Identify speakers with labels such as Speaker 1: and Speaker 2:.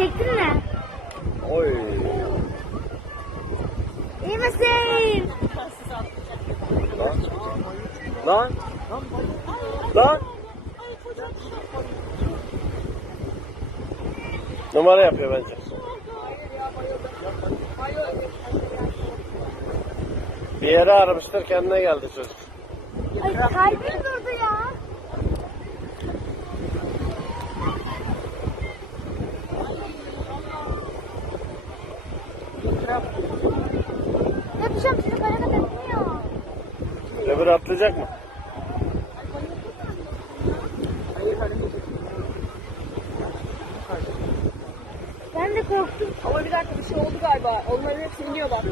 Speaker 1: Çektin mi?
Speaker 2: Oy.
Speaker 1: İyi misin?
Speaker 2: Lan. Lan. Lan. Numara yapıyor bence. Bir yere aramıştır kendine geldi çocuk.
Speaker 1: Ay kalbim durdu ya. Yapacağım çocuk hareket etmiyor.
Speaker 2: Öbür atlayacak mı?
Speaker 1: Ben de korktum.
Speaker 3: Ama bir dakika bir şey oldu galiba. Onların hepsi iniyor bak.